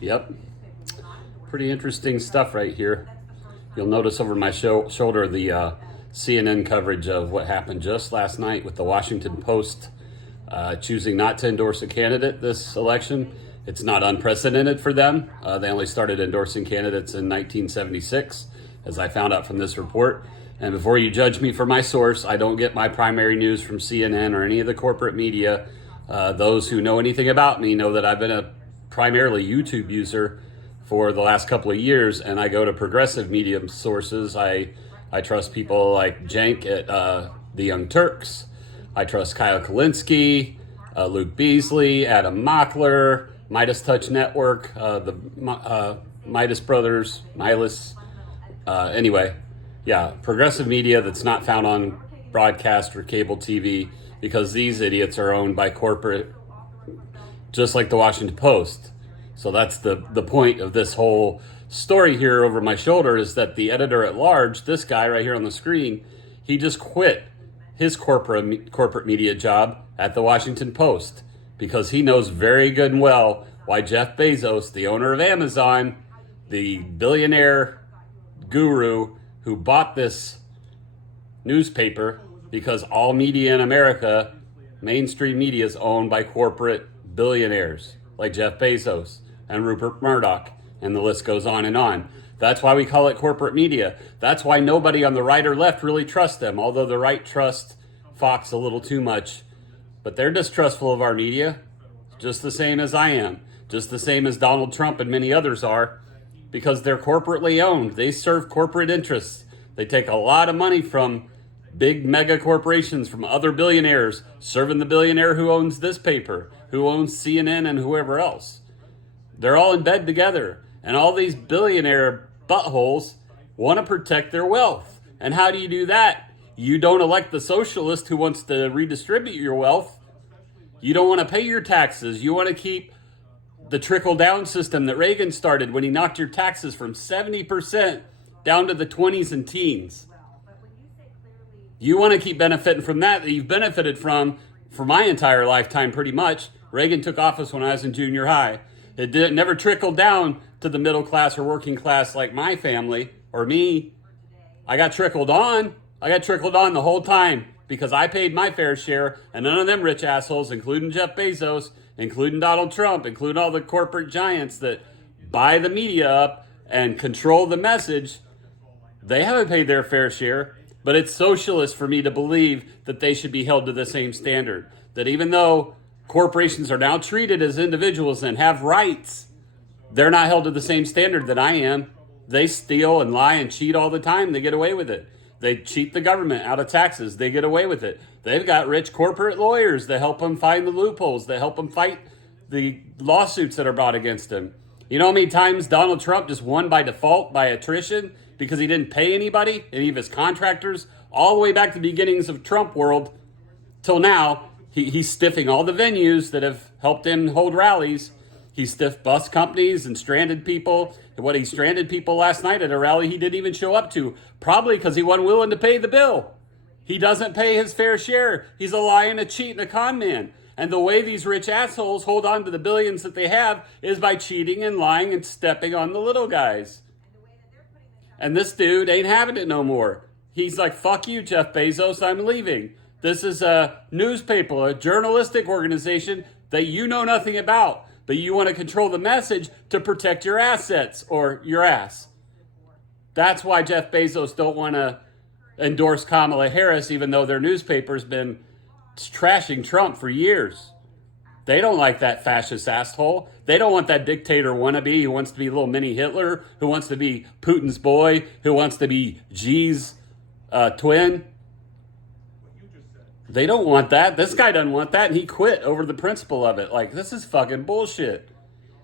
Yep. Pretty interesting stuff right here. You'll notice over my shoulder the CNN coverage of what happened just last night with the Washington Post choosing not to endorse a candidate this election. It's not unprecedented for them. They only started endorsing candidates in 1976, as I found out from this report. And before you judge me for my source, I don't get my primary news from CNN or any of the corporate media. Those who know anything about me know that I've been a primarily YouTube user for the last couple of years, and I go to progressive media sources. I trust people like Cenk at the Young Turks. I trust Kyle Kulinski, Luke Beasley, Adam Mockler, Midas Touch Network, the Midas Brothers, Milas. Anyway, yeah, progressive media that's not found on broadcast or cable TV, because these idiots are owned by corporate, just like the Washington Post. So that's the point of this whole story here over my shoulder, is that the editor at large, this guy right here on the screen, he just quit his corporate media job at the Washington Post because he knows very good and well why Jeff Bezos, the owner of Amazon, the billionaire guru who bought this newspaper, because all media in America, mainstream media, is owned by corporate billionaires like Jeff Bezos and Rupert Murdoch, and the list goes on and on. That's why we call it corporate media. That's why nobody on the right or left really trusts them, although the right trusts Fox a little too much. But they're distrustful of our media, just the same as I am, just the same as Donald Trump and many others are, because they're corporately owned. They serve corporate interests. They take a lot of money from big mega corporations, from other billionaires, serving the billionaire who owns this paper, who owns CNN and whoever else. They're all in bed together. And all these billionaire buttholes want to protect their wealth. And how do you do that? You don't elect the socialist who wants to redistribute your wealth. You don't want to pay your taxes. You want to keep the trickle-down system that Reagan started when he knocked your taxes from 70% down to the 20s and teens. You want to keep benefiting from that you've benefited from for my entire lifetime, pretty much. Reagan took office when I was in junior high. It never trickled down to the middle class or working class like my family or me. I got trickled on. I got trickled on the whole time because I paid my fair share, and none of them rich assholes, including Jeff Bezos, including Donald Trump, including all the corporate giants that buy the media up and control the message, they haven't paid their fair share. But it's socialist for me to believe that they should be held to the same standard. That even though corporations are now treated as individuals and have rights, they're not held to the same standard that I am. They steal and lie and cheat all the time. They get away with it. They cheat the government out of taxes. They get away with it. They've got rich corporate lawyers that help them find the loopholes, that help them fight the lawsuits that are brought against them. You know how many times Donald Trump just won by default, by attrition, because he didn't pay anybody, any of his contractors, all the way back to the beginnings of Trump world till now. He's stiffing all the venues that have helped him hold rallies. He stiffed bus companies and stranded people. And what he stranded people last night at a rally he didn't even show up to, probably because he wasn't willing to pay the bill. He doesn't pay his fair share. He's a lying, a cheat, and a con man. And the way these rich assholes hold on to the billions that they have is by cheating and lying and stepping on the little guys. And this dude ain't having it no more. He's like, fuck you, Jeff Bezos, I'm leaving. This is a newspaper, a journalistic organization that you know nothing about, but you want to control the message to protect your assets or your ass. That's why Jeff Bezos don't want to endorse Kamala Harris, even though their newspaper's been trashing Trump for years. They don't like that fascist asshole. They don't want that dictator wannabe who wants to be a little mini Hitler, who wants to be Putin's boy, who wants to be Xi's twin. They don't want that. This guy doesn't want that, and he quit over the principle of it. Like, this is fucking bullshit.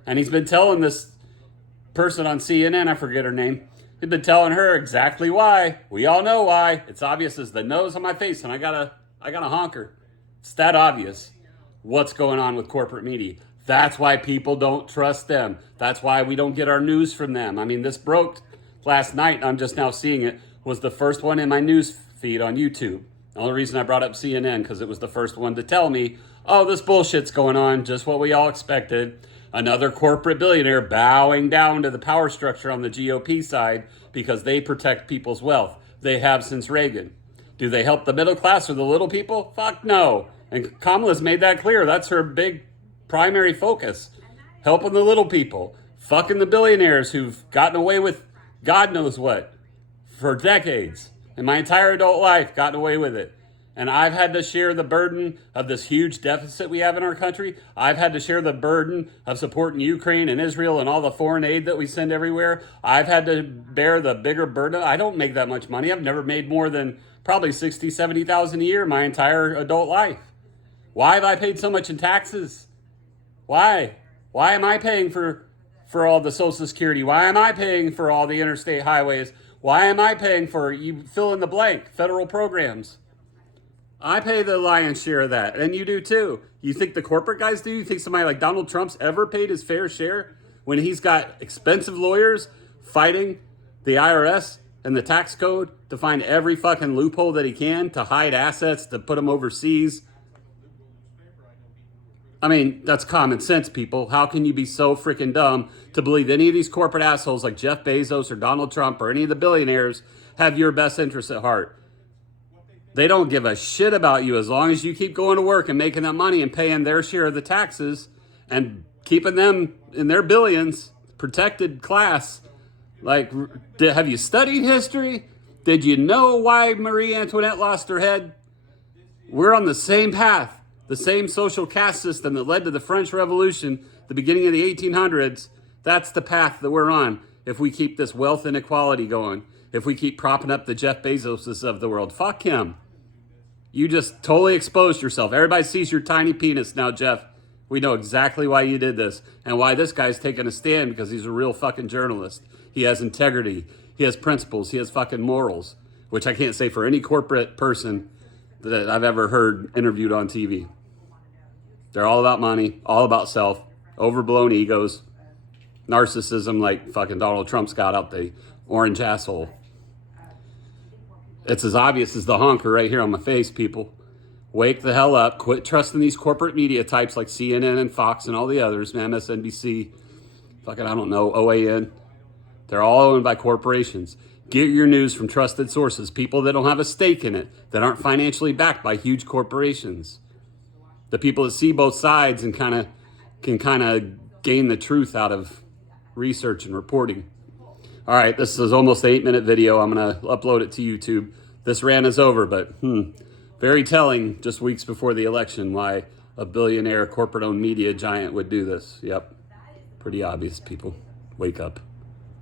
And he's been telling this person on CNN, I forget her name, he's been telling her exactly why. We all know why. It's obvious as the nose on my face, and I got a honker. It's that obvious what's going on with corporate media. That's why people don't trust them. That's why we don't get our news from them. I mean, this broke last night, and I'm just now seeing it, was the first one in my news feed on YouTube. The only reason I brought up CNN, because it was the first one to tell me, oh, this bullshit's going on, just what we all expected. Another corporate billionaire bowing down to the power structure on the GOP side because they protect people's wealth. They have since Reagan. Do they help the middle class or the little people? Fuck no. And Kamala's made that clear. That's her big primary focus. Helping the little people. Fucking the billionaires who've gotten away with God knows what for decades. In my entire adult life, gotten away with it. And I've had to share the burden of this huge deficit we have in our country. I've had to share the burden of supporting Ukraine and Israel and all the foreign aid that we send everywhere. I've had to bear the bigger burden. I don't make that much money. I've never made more than probably 60, 70,000 a year my entire adult life. Why have I paid so much in taxes? Why? Why am I paying for all the Social Security? Why am I paying for all the interstate highways? Why am I paying for, you fill in the blank, federal programs? I pay the lion's share of that, and you do too. You think the corporate guys do? You think somebody like Donald Trump's ever paid his fair share when he's got expensive lawyers fighting the IRS and the tax code to find every fucking loophole that he can to hide assets, to put them overseas? I mean, that's common sense, people. How can you be so freaking dumb to believe any of these corporate assholes like Jeff Bezos or Donald Trump or any of the billionaires have your best interests at heart? They don't give a shit about you as long as you keep going to work and making that money and paying their share of the taxes and keeping them in their billions, protected class. Like, have you studied history? Did you know why Marie Antoinette lost her head? We're on the same path, the same social caste system that led to the French Revolution, the beginning of the 1800s. That's the path that we're on if we keep this wealth inequality going, if we keep propping up the Jeff Bezoses of the world. Fuck him. You just totally exposed yourself. Everybody sees your tiny penis now, Jeff. We know exactly why you did this and why this guy's taking a stand, because he's a real fucking journalist. He has integrity. He has principles. He has fucking morals, which I can't say for any corporate person that I've ever heard interviewed on TV. They're all about money, all about self, overblown egos, narcissism like fucking Donald Trump's got up the orange asshole. It's as obvious as the honker right here on my face, people. Wake the hell up. Quit trusting these corporate media types like CNN and Fox and all the others, MSNBC, fucking, I don't know, OAN. They're all owned by corporations. Get your news from trusted sources, people that don't have a stake in it, that aren't financially backed by huge corporations. The people that see both sides and can gain the truth out of research and reporting. All right, this is almost an 8-minute video. I'm going to upload it to YouTube. This rant is over, but very telling just weeks before the election why a billionaire corporate-owned media giant would do this. Yep, pretty obvious, people. Wake up.